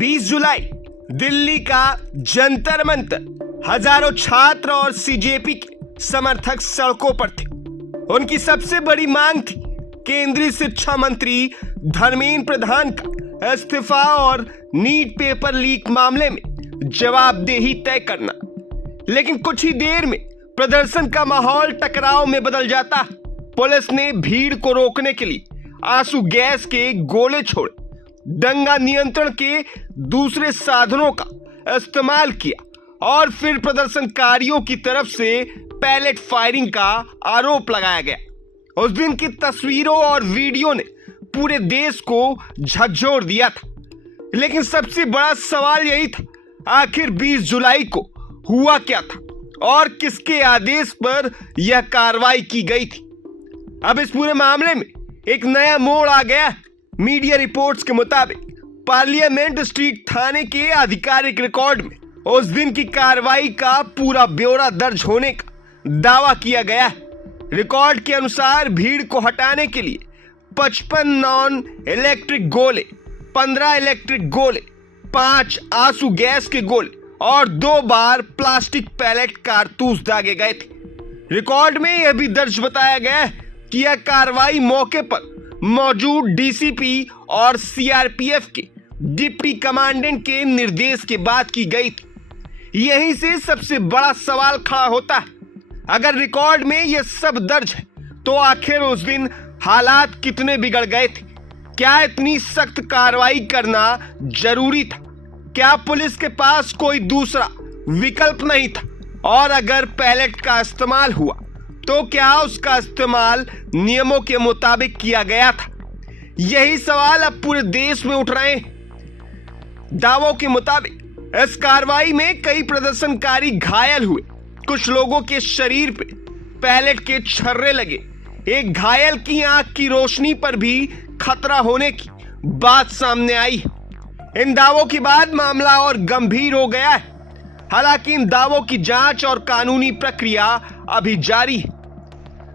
20 जुलाई दिल्ली का जंतर मंतर, हजारों छात्र और सीजेपी के समर्थक सड़कों पर थे। उनकी सबसे बड़ी मांग थी केंद्रीय शिक्षा मंत्री धर्मेंद्र प्रधान का इस्तीफा और नीट पेपर लीक मामले में जवाबदेही तय करना। लेकिन कुछ ही देर में प्रदर्शन का माहौल टकराव में बदल जाता। पुलिस ने भीड़ को रोकने के लिए आंसू गैस के गोले छोड़े, दंगा नियंत्रण के दूसरे साधनों का इस्तेमाल किया और फिर प्रदर्शनकारियों की तरफ से पैलेट फायरिंग का आरोप लगाया गया। उस दिन की तस्वीरों और वीडियो ने पूरे देश को झकझोर दिया था। लेकिन सबसे बड़ा सवाल यही था, आखिर 20 जुलाई को हुआ क्या था और किसके आदेश पर यह कार्रवाई की गई थी। अब इस पूरे मामले में एक नया मोड़ आ गया। मीडिया रिपोर्ट्स के मुताबिक पार्लियामेंट स्ट्रीट थाने के आधिकारिक रिकॉर्ड में उस दिन की कार्रवाई का पूरा ब्यौरा दर्ज होने का दावा किया गया है। रिकॉर्ड के अनुसार भीड़ को हटाने के लिए 55 नॉन इलेक्ट्रिक गोले, 15 इलेक्ट्रिक गोले, 5 आंसू गैस के गोले और 2 बार प्लास्टिक पैलेट कारतूस दागे गए थे। रिकॉर्ड में यह भी दर्ज बताया गया है कि यह कार्रवाई मौके पर मौजूद डीसीपी और सीआरपीएफ के डिप्टी कमांडेंट के निर्देश के बाद की गई थी। यहीं से सबसे बड़ा सवाल खड़ा होता है, अगर रिकॉर्ड में यह सब दर्ज है तो आखिर उस दिन हालात कितने बिगड़ गए थे? क्या इतनी सख्त कार्रवाई करना जरूरी था? क्या पुलिस के पास कोई दूसरा विकल्प नहीं था? और अगर पैलेट का इस्तेमाल हुआ तो क्या उसका इस्तेमाल नियमों के मुताबिक किया गया था? यही सवाल अब पूरे देश में उठ रहे हैं। दावों के मुताबिक इस कार्रवाई में कई प्रदर्शनकारी घायल हुए। कुछ लोगों के शरीर पे पैलेट के छर्रे लगे। एक घायल की आंख की रोशनी पर भी खतरा होने की बात सामने आई। इन दावों के बाद मामला और गंभीर हो गया है। हालांकि इन दावों की जांच और कानूनी प्रक्रिया अभी जारी है।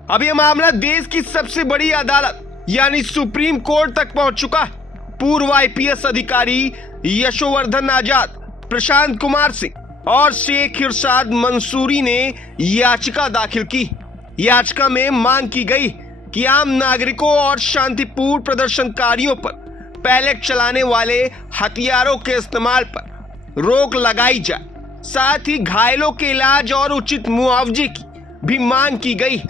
अब यह मामला देश की सबसे बड़ी अदालत यानी सुप्रीम कोर्ट तक पहुंच चुका है। पूर्व आईपीएस अधिकारी यशोवर्धन आजाद, प्रशांत कुमार सिंह और शेख इरशाद मंसूरी ने याचिका दाखिल की। याचिका में मांग की गई कि आम नागरिकों और शांतिपूर्ण प्रदर्शनकारियों पर पैलेट चलाने वाले हथियारों के इस्तेमाल पर रोक लगाई जाए। साथ ही घायलों के इलाज और उचित मुआवजे की भी मांग की गई।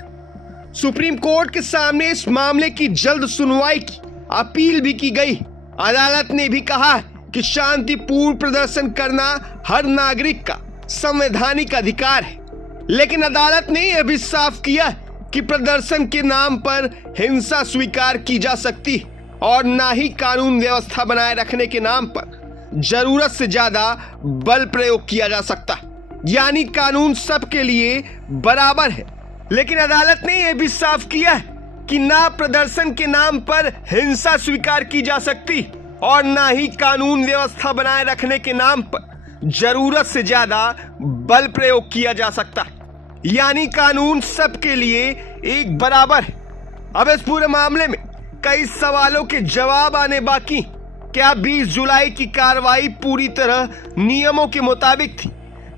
सुप्रीम कोर्ट के सामने इस मामले की जल्द सुनवाई की अपील भी की गई। अदालत ने भी कहा कि शांतिपूर्ण प्रदर्शन करना हर नागरिक का संवैधानिक अधिकार है। लेकिन अदालत ने यह भी साफ किया कि प्रदर्शन के नाम पर हिंसा स्वीकार की जा सकती और ना ही कानून व्यवस्था बनाए रखने के नाम पर जरूरत से ज्यादा बल प्रयोग किया जा सकता। यानी कानून सबके लिए बराबर है। लेकिन अदालत ने यह भी साफ किया कि ना प्रदर्शन के नाम पर हिंसा स्वीकार की जा सकती और ना ही कानून व्यवस्था बनाए रखने के नाम पर जरूरत से ज्यादा बल प्रयोग किया जा सकता। यानी कानून सबके लिए एक बराबर है। अब इस पूरे मामले में कई सवालों के जवाब आने बाकी। क्या 20 जुलाई की कार्रवाई पूरी तरह नियमों के मुताबिक थी?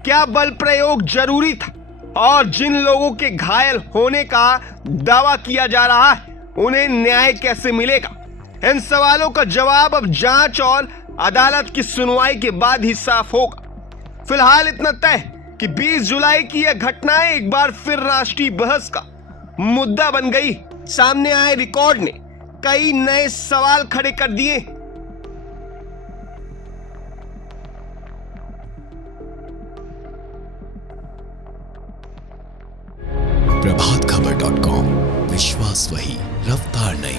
क्या बल प्रयोग जरूरी था? और जिन लोगों के घायल होने का दावा किया जा रहा है उन्हें न्याय कैसे मिलेगा? इन सवालों का जवाब अब जांच और अदालत की सुनवाई के बाद ही साफ होगा। फिलहाल इतना तय कि 20 जुलाई की यह घटनाएं एक बार फिर राष्ट्रीय बहस का मुद्दा बन गई। सामने आए रिकॉर्ड ने कई नए सवाल खड़े कर दिए। प्रभातखबर.com, विश्वास वही, रफ्तार नहीं।